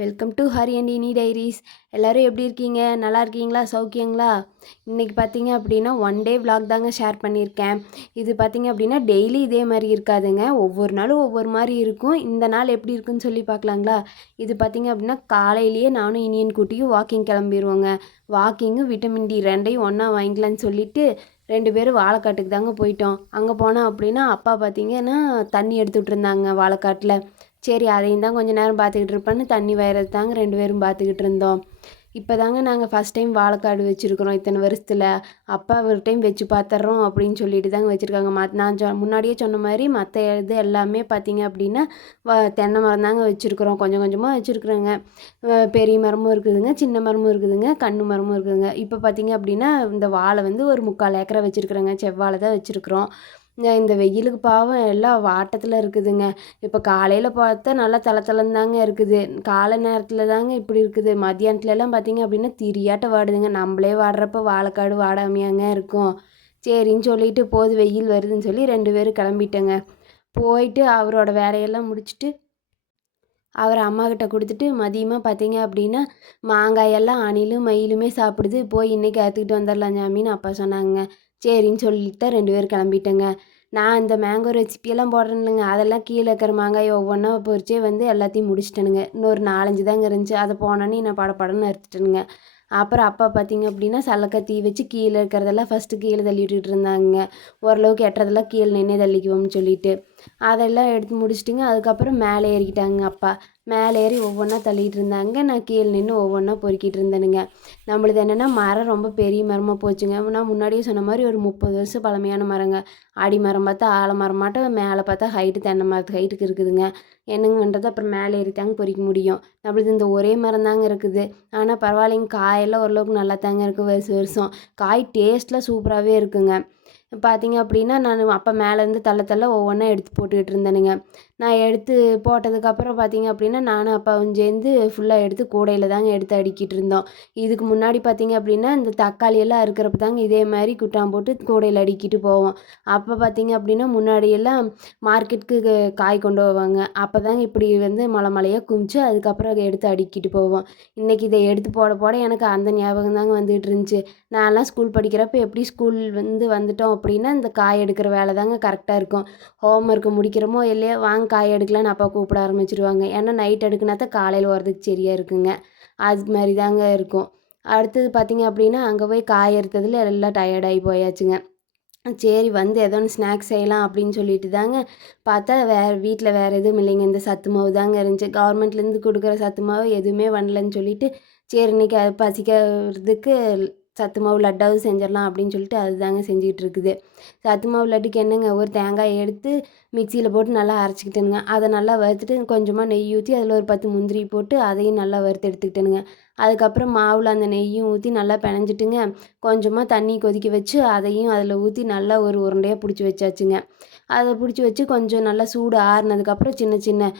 Welcome to Hari and இனி diaries. எல்லோரும் எப்படி இருக்கீங்க? நல்லா இருக்கீங்களா? சௌக்கியங்களா? இன்றைக்கி பார்த்தீங்க அப்படின்னா ஒன் டே vlog தாங்க ஷேர் பண்ணியிருக்கேன். இது பார்த்தீங்க அப்படின்னா டெய்லி இதே மாதிரி இருக்காதுங்க. ஒவ்வொரு நாளும் ஒவ்வொரு மாதிரி இருக்கும். இந்த நாள் எப்படி இருக்குன்னு சொல்லி பார்க்கலாங்களா? இது பார்த்தீங்க அப்படின்னா காலையிலேயே நானும் இனியன் குட்டியும் வாக்கிங் கிளம்பிடுவோங்க. வாக்கிங்கும் விட்டமின் டி ரெண்டையும் ஒன்றா வாங்கிக்கலான்னு சொல்லிட்டு 2 பேரும் வாழைக்காட்டுக்கு தாங்க போயிட்டோம். அங்கே போனோம் அப்படின்னா அப்பா பார்த்தீங்கன்னா தண்ணி எடுத்துகிட்டு இருந்தாங்க வாழைக்காட்டில். சரி அதையும் தான் கொஞ்ச நேரம் பார்த்துக்கிட்டு இருப்பேன்னு தண்ணி வயறது தாங்க 2 பேரும் பார்த்துக்கிட்டு இருந்தோம். இப்போ தாங்க நாங்கள் ஃபஸ்ட் டைம் வாழைக்காடு வச்சுருக்குறோம் இத்தனை வருஷத்தில். அப்பா ஒரு டைம் வச்சு பார்த்துட்றோம் அப்படின்னு சொல்லிட்டு தாங்க வச்சுருக்காங்க. நான் முன்னாடியே சொன்ன மாதிரி மற்ற இது எல்லாமே பார்த்தீங்க அப்படின்னா தென்னை மரம் தாங்க வச்சுருக்குறோம். கொஞ்சம் கொஞ்சமாக வச்சுருக்குறோங்க. பெரிய மரமும் இருக்குதுங்க, சின்ன மரமும் இருக்குதுங்க, கன்று மரமும் இருக்குதுங்க. இப்போ பார்த்தீங்க அப்படின்னா இந்த வாழை வந்து ஒரு 3/4 ஏக்கரை வச்சுருக்குறோங்க. செவ்வாழை தான் வச்சுருக்குறோம். இந்த வெயிலுக்கு பாவம் எல்லாம் வாட்டத்தில் இருக்குதுங்க. இப்போ காலையில் பார்த்தா நல்லா தளன்னு தாங்க இருக்குது. காலை நேரத்தில் தாங்க இப்படி இருக்குது. மதியானத்துலலாம் பார்த்தீங்க அப்படின்னா திரியாட்டம் வாடுதுங்க. நம்மளே வாடுறப்ப வாழைக்காடு வாடாமையாங்க இருக்கும். சரின்னு சொல்லிட்டு போது வெயில் வருதுன்னு சொல்லி 2 பேரும் கிளம்பிட்டேங்க. போயிட்டு அவரோட வேலையெல்லாம் முடிச்சுட்டு அவரை அம்மாக்கிட்ட கொடுத்துட்டு மதியமாக பார்த்தீங்க அப்படின்னா மாங்காயெல்லாம் அணிலும் மயிலுமே சாப்பிடுது, போய் இன்றைக்கி அறுத்துக்கிட்டு வந்துடலாம் சாமின்னு அப்பா சொன்னாங்க. சரின்னு சொல்லிட்டு தான் 2 பேரும் கிளம்பிட்டேங்க. நான் இந்த மேங்கோ ரெசிபியெல்லாம் போடுறேன் இல்லைங்க, அதெல்லாம் கீழே இருக்கிற மாங்காயை ஒவ்வொன்றா பொறிச்சே வந்து எல்லாத்தையும் முடிச்சிட்டேனுங்க. இன்னொரு 4, 5 தாங்க இருந்துச்சு. அதை போனோன்னே நான் படப்படன்னு அறுத்துட்டேனுங்க. அப்புறம் அப்பா பார்த்தீங்க அப்படின்னா சல்லக்கத்தி வச்சு கீழே இருக்கிறதெல்லாம் ஃபஸ்ட்டு கீழே தள்ளி விட்டுட்டு இருந்தாங்க. ஓரளவுக்கு எட்டுறதெல்லாம் கீழே நின்றே தள்ளிக்குவோம்னு சொல்லிட்டு. அதெல்லாம் எடுத்து முடிச்சுட்டுங்க. அதுக்கப்புறம் மேலே ஏறிக்கிட்டாங்க அப்பா. மேலே ஏறி ஒவ்வொன்றா தள்ளிகிட்டு இருந்தாங்க. நான் கீழே நின்று ஒவ்வொன்றா பொறுக்கிட்டு இருந்தேனுங்க. நம்மளுது என்னென்னா மரம் ரொம்ப பெரிய மரமாக போச்சுங்க. நான் முன்னாடியே சொன்ன மாதிரி ஒரு 30 வருஷம் பழமையான மரங்க. அடி மரம் பார்த்தா ஆலமரமாட்டம், மேலே பார்த்தா ஹைட்டு தென்னை மரத்து ஹைட்டுக்கு இருக்குதுங்க. என்னங்க பண்ணுறது, அப்புறம் மேலே ஏறி தாங்க பொறிக்க முடியும். நம்மளுது இந்த ஒரே மரம் தாங்க இருக்குது. ஆனால் பரவாயில்லைங்க, காயெல்லாம் ஓரளவுக்கு நல்லா தாங்க இருக்குது வருஷம் வருஷம். காய் டேஸ்ட்லாம் சூப்பராகவே இருக்குங்க. பார்த்தீங்க அப்படின்னா நான் அப்போ மேலேருந்து தள்ள ஒவ்வொன்றா எடுத்து போட்டுக்கிட்டு இருந்தேனுங்க. நான் எடுத்து போட்டதுக்கப்புறம் பார்த்தீங்க அப்படின்னா நானும் அப்பாவும் சேர்ந்து ஃபுல்லாக எடுத்து கூடையில் தாங்க எடுத்து அடுக்கிட்டு இருந்தோம். இதுக்கு முன்னாடி பார்த்தீங்க அப்படின்னா இந்த தக்காளியெல்லாம் அறுக்கிறப்ப தாங்க இதே மாதிரி குட்டான் போட்டு கூடையில் அடுக்கிட்டு போவோம். அப்போ பார்த்தீங்க அப்படின்னா முன்னாடியெல்லாம் மார்க்கெட்டுக்கு காய் கொண்டு போவாங்க. அப்போ தாங்க இப்படி வந்து மலையாக குமிச்சு அதுக்கப்புறம் அதை எடுத்து அடுக்கிட்டு போவோம். இன்றைக்கி இதை எடுத்து போட போட எனக்கு அந்த ஞாபகம் தாங்க வந்துகிட்டு இருந்துச்சு. நான்லாம் ஸ்கூல் படிக்கிறப்ப எப்படி ஸ்கூல் வந்துட்டோம் அப்படின்னா இந்த காய் எடுக்கிற வேலை தாங்க கரெக்டாக இருக்கும். ஹோம் ஒர்க்கு முடிக்கிறோமோ இல்லையோ வாங்க காய் எடுக்கலான்னு அப்பா கூப்பிட ஆரம்பிச்சிருவாங்க. ஏன்னா நைட் எடுக்குனா தான் காலையில் வரதுக்கு சரியாக இருக்குங்க. அது மாதிரி தாங்க இருக்கும். அடுத்தது பார்த்திங்க அப்படின்னா அங்கே போய் காய் அறுத்ததில் எல்லாம் டயர்டாகி போயாச்சுங்க. சரி வந்து ஏதோ ஒன்று ஸ்நாக்ஸ் செய்யலாம் அப்படின்னு சொல்லிட்டு தாங்க பார்த்தா வீட்டில் வேறு எதுவும் இல்லைங்க. இந்த சத்து மாவு தாங்க இருந்துச்சு. கவர்மெண்ட்லேருந்து கொடுக்குற சத்து மாவு எதுவுமே வரலன்னு சொல்லிட்டு சரி இன்றைக்கி அது பசிக்கிறதுக்கு சத்து மாவு லட்டாவது செஞ்சிடலாம் அப்படின்னு சொல்லிட்டு அதுதாங்க செஞ்சுக்கிட்டு இருக்குது. சத்து மாவு லட்டுக்கு என்னங்க, ஒரு தேங்காயை எடுத்து மிக்சியில் போட்டு நல்லா அரைச்சிக்கிட்டேனுங்க. அதை நல்லா வறுத்துட்டு கொஞ்சமாக நெய் ஊற்றி அதில் ஒரு 10 முந்திரி போட்டு அதையும் நல்லா வறுத்து எடுத்துக்கிட்டேனுங்க. அதுக்கப்புறம் மாவில் அந்த நெய்யும் ஊற்றி நல்லா பிணைஞ்சிட்டுங்க, கொஞ்சமாக தண்ணி கொதிக்க வச்சு அதையும் அதில் ஊற்றி நல்லா ஒரு உருண்டையாக பிடிச்சி வச்சாச்சுங்க. அதை பிடிச்சி வச்சு கொஞ்சம் நல்லா சூடு ஆறுனதுக்கப்புறம் சின்ன சின்ன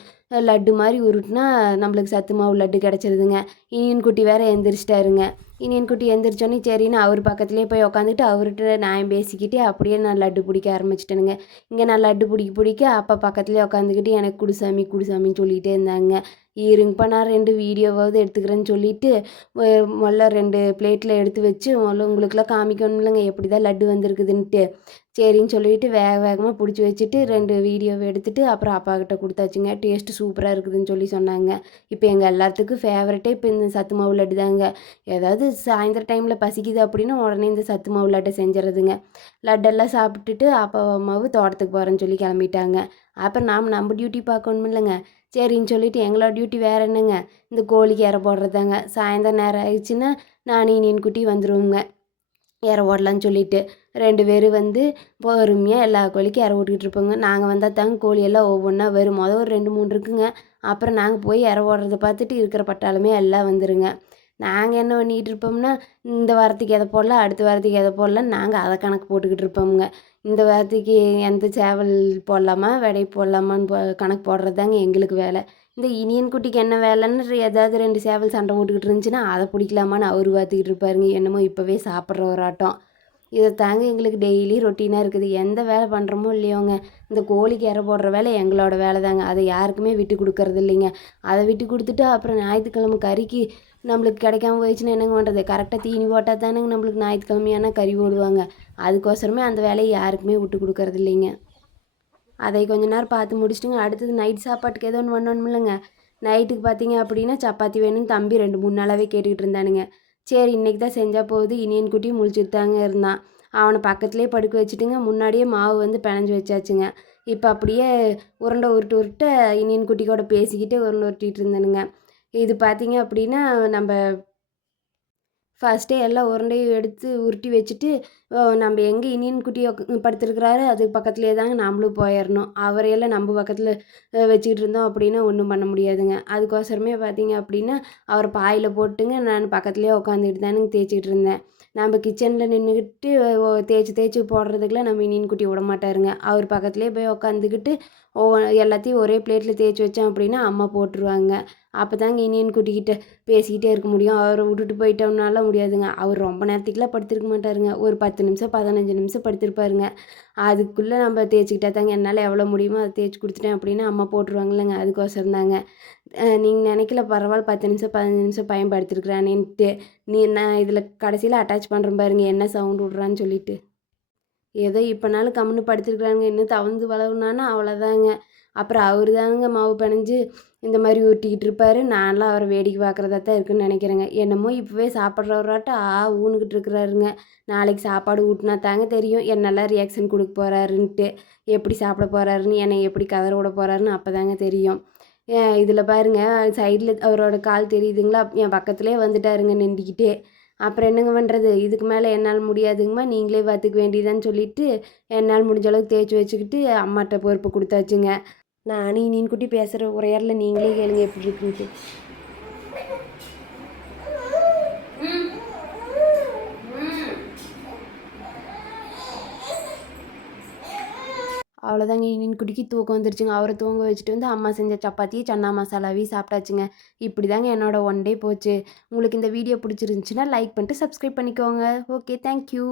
லட்டு மாதிரி உருட்டினா நம்மளுக்கு சத்து மாவு லட்டு கிடச்சிருதுங்க. இனியன் குட்டி வேறு எந்திரிச்சிட்டாருங்க. இனியன் குட்டி எந்திரிச்சோன்னே சரின்னு அவர் பக்கத்துலேயே போய் உக்காந்துட்டு அவர்கிட்ட நான் பேசிக்கிட்டே அப்படியே நான் லட்டு பிடிக்க ஆரம்பிச்சிட்டேனுங்க. இங்கே நான் லட்டு பிடிக்க அப்பா பக்கத்துலேயே உட்காந்துக்கிட்டு எனக்கு குடு சாமின்னு சொல்லிகிட்டே இருந்தாங்க. இருங்கப்பா நான் 2 வீடியோவாவது எடுத்துக்கிறேன்னு சொல்லிட்டு முதல்ல 2 பிளேட்டில் எடுத்து வச்சு முதல்ல உங்களுக்கெல்லாம் காமிக்கணும்லங்க எப்படி தான் லட்டு வந்திருக்குதுன்ட்டு. சரின்னு சொல்லிட்டு வேகமாக பிடிச்சி வச்சுட்டு 2 வீடியோவை எடுத்துகிட்டு அப்புறம் அப்பாக்கிட்ட கொடுத்தாச்சுங்க. டேஸ்ட்டு சூப்பராக இருக்குதுன்னு சொல்லி சொன்னாங்க. இப்போ எங்கள் எல்லாத்துக்கும் ஃபேவரட்டே இப்போ இந்த சத்து மாவு லட்டு தாங்க. ஏதாவது சாயந்தர டைமில் பசிக்குது அப்படின்னா உடனே இந்த சத்து மாவு லட்டை செஞ்சிடறதுங்க. லட்டெல்லாம் சாப்பிட்டுட்டு அப்பா அம்மாவும் தோட்டத்துக்கு போகிறேன்னு சொல்லி கிளம்பிட்டாங்க. அப்புறம் நம்ம டியூட்டி பார்க்கணும் இல்லைங்க. சரின்னு சொல்லிட்டு எங்களோட டியூட்டி வேறு என்னங்க, இந்த கோழிக்கு இரை போடுறதாங்க. சாயந்தரம் நேரம் ஆயிடுச்சுன்னா நானும் இனியன் குட்டி வந்துடுவோங்க இரை ஓடலான்னு சொல்லிட்டு. 2 பேரும் வந்து பொறுமையாக எல்லா கோழிக்கும் இரை ஓட்டிக்கிட்டு இருப்போங்க. நாங்கள் வந்தால் தாங்க கோழியெல்லாம் ஒவ்வொன்றா வரும். ஒரு 2, 3 இருக்குங்க. அப்புறம் நாங்கள் போய் இரை ஓடுறத பார்த்துட்டு இருக்கிற பட்டாளமே எல்லாம் வந்துருங்க. நாங்கள் என்ன பண்ணிகிட்டு இருப்போம்னா இந்த வாரத்துக்கு எதை போடலாம், அடுத்த வாரத்துக்கு எதை போடலான்னு நாங்கள் அதை கணக்கு போட்டுக்கிட்டு இருப்போமுங்க. இந்த வாரத்துக்கு எந்த சேவல் போடலாமா விடை போடலாமான்னு கணக்கு போடுறது தாங்க எங்களுக்கு வேலை. இந்த இனியன் குட்டிக்கு என்ன வேலைன்னு ஏதாவது 2 சேவல் சண்டை போட்டுக்கிட்டு இருந்துச்சுன்னா அதை பிடிக்கலாமான்னு அவர் பார்த்துக்கிட்டு இருப்பாருங்க. என்னமோ இப்போவே சாப்பிட்ற ஒரு ஆட்டம். இதை தாங்க எங்களுக்கு டெய்லி ரொட்டீனாக இருக்குது. எந்த வேலை பண்ணுறோமோ இல்லையோங்க, இந்த கோழிக்கு இரை போடுற வேலை எங்களோட வேலை தாங்க. அதை யாருக்குமே விட்டு கொடுக்கறது இல்லைங்க. அதை விட்டு கொடுத்துட்டு அப்புறம் ஞாயிற்றுக்கிழமை கறிக்கு நம்மளுக்கு கிடைக்காம போயிடுச்சுன்னா என்னங்க பண்ணுறது? கரெக்டாக தீனி போட்டால் தானேங்க நம்மளுக்கு ஞாயிற்றுக்கிழமையானா கறி போடுவாங்க. அதுக்கோசரமே அந்த வேலையை யாருக்குமே விட்டு கொடுக்கறது இல்லைங்க. அதை கொஞ்ச நேரம் பார்த்து முடிச்சுட்டுங்க, அடுத்தது நைட் சாப்பாட்டுக்கு ஏதோ ஒன்று பண்ணணுமில்லங்க. நைட்டுக்கு பார்த்தீங்க அப்படின்னா சப்பாத்தி வேணும்னு தம்பி 2-3 நாளாகவே கேட்டுக்கிட்டு இருந்தானுங்க. சரி இன்றைக்கி தான் செஞ்சால் போகுது. இனியன் குட்டியும் முழிச்சிட்டு தாங்க இருந்தான். அவனை பக்கத்துலேயே படுக்க வச்சுட்டுங்க, முன்னாடியே மாவு வந்து பிணைஞ்சு வச்சாச்சுங்க. இப்போ அப்படியே உருண்டை உருட்டு உருட்ட இனியன் குட்டி கூட பேசிக்கிட்டே உருண்டை உருட்டிகிட்டு இருந்தேனுங்க. இது பார்த்தீங்க அப்படின்னா நம்ம ஃபஸ்ட்டே எல்லா உருண்டையும் எடுத்து உருட்டி வச்சுட்டு, நம்ம எங்கே இனியன் குட்டி படுத்துருக்கிறாரோ அதுக்கு பக்கத்துலேயே தாங்க நம்மளும் போயிடணும். அவரையெல்லாம் நம்ம பக்கத்தில் வச்சுக்கிட்டு இருந்தோம் அப்படின்னா ஒன்றும் பண்ண முடியாதுங்க. அதுக்கோசரமே பார்த்தீங்க அப்படின்னா, அவரை பாயில் போட்டுங்க நான் பக்கத்துலேயே உட்காந்துக்கிட்டு தானுங்க தேய்ச்சிக்கிட்டு இருந்தேன். நம்ம கிச்சனில் நின்றுக்கிட்டு தேய்ச்சி தேய்ச்சி போடுறதுக்குலாம் நம்ம இனியன் குட்டி விடமாட்டாருங்க. அவர் பக்கத்துலேயே போய் உட்காந்துக்கிட்டு எல்லாத்தையும் ஒரே பிளேட்டில் தேய்ச்சி வச்சோம் அப்படின்னா அம்மா போட்டுருவாங்க. அப்போ தாங்க இனியன் குட்டிக்கிட்ட பேசிக்கிட்டே இருக்க முடியும். அவரை விட்டுட்டு போயிட்டோம்னால முடியாதுங்க. அவர் ரொம்ப நேரத்துக்குலாம் படுத்திருக்க மாட்டாருங்க. ஒரு 10 நிமிஷம் 15 நிமிஷம் படுத்திருப்பாருங்க. அதுக்குள்ளே நம்ம தேய்ச்சிக்கிட்டா தாங்க என்னால் எவ்வளோ முடியுமோ அதை தேய்ச்சி கொடுத்துட்டேன் அப்படின்னா அம்மா போட்டுருவாங்கல்லங்க. அதுக்கோசரம் தாங்க. நீங்கள் நினைக்கல பரவாயில்ல 10 நிமிஷம் 15 நிமிஷம் பையன் படுத்திருக்கிறானேன்ட்டு. நான் இதில் கடைசியில் அட்டாச் பண்ணுறேன் பாருங்க என்ன சவுண்ட் விட்றான்னு சொல்லிட்டு. ஏதோ இப்போனாலும் கம்முன்னு படுத்திருக்கிறானுங்க. இன்னும் தவழ்ந்து வளவுனானா அவ்வளோதாங்க. அப்புறம் அவரு தாங்க மாவு பெனஞ்சு இந்த மாதிரி உருட்டிக்கிட்டு இருப்பார். நான்லாம் அவரை வேடிக்கை பார்க்குறதா தான் இருக்குன்னு நினைக்கிறேங்க. என்னமோ இப்போவே சாப்பிட்றவராட்டம் ஊனுக்கிட்டு இருக்கிறாருங்க. நாளைக்கு சாப்பாடு ஊட்டினா தாங்க தெரியும் என்னெல்லாம் ரியாக்ஷன் கொடுக்க போகிறாருன்ட்டு. எப்படி சாப்பிட போகிறாருன்னு, என்னை எப்படி கதற விட போகிறாருன்னு அப்போ தாங்க தெரியும். இதில் பாருங்கள் சைடில் அவரோட கால் தெரியுதுங்களா? என் பக்கத்துலேயே வந்துட்டாருங்க நின்றுக்கிட்டே. அப்புறம் என்னங்க பண்ணுறது? இதுக்கு மேலே என்னால் முடியாதுங்கம்மா, நீங்களே பார்த்துக்க வேண்டியதான்னு சொல்லிவிட்டு என்னால் முடிஞ்ச அளவுக்கு தேய்ச்சி வச்சுக்கிட்டு அம்மாட்ட பொறுப்பு கொடுத்தாச்சுங்க. நானும் இனியன் குட்டி பேசுகிற உரையாடல நீங்களே கேளுங்க எப்படி இருக்குன்ட்டு. அவ்வளோதாங்க இனியன் குட்டிக்கு தூக்கம் வந்துருச்சுங்க. அவரை தூங்க வச்சுட்டு வந்து அம்மா செஞ்ச சப்பாத்தியும் சன்னா மசாலாவையும் சாப்பிட்டாச்சுங்க. இப்படி தாங்க என்னோடய ஒன் டே போச்சு. உங்களுக்கு இந்த வீடியோ பிடிச்சிருந்துச்சுன்னா லைக் பண்ணிட்டு சப்ஸ்கிரைப் பண்ணிக்கோங்க. Okay, thank you.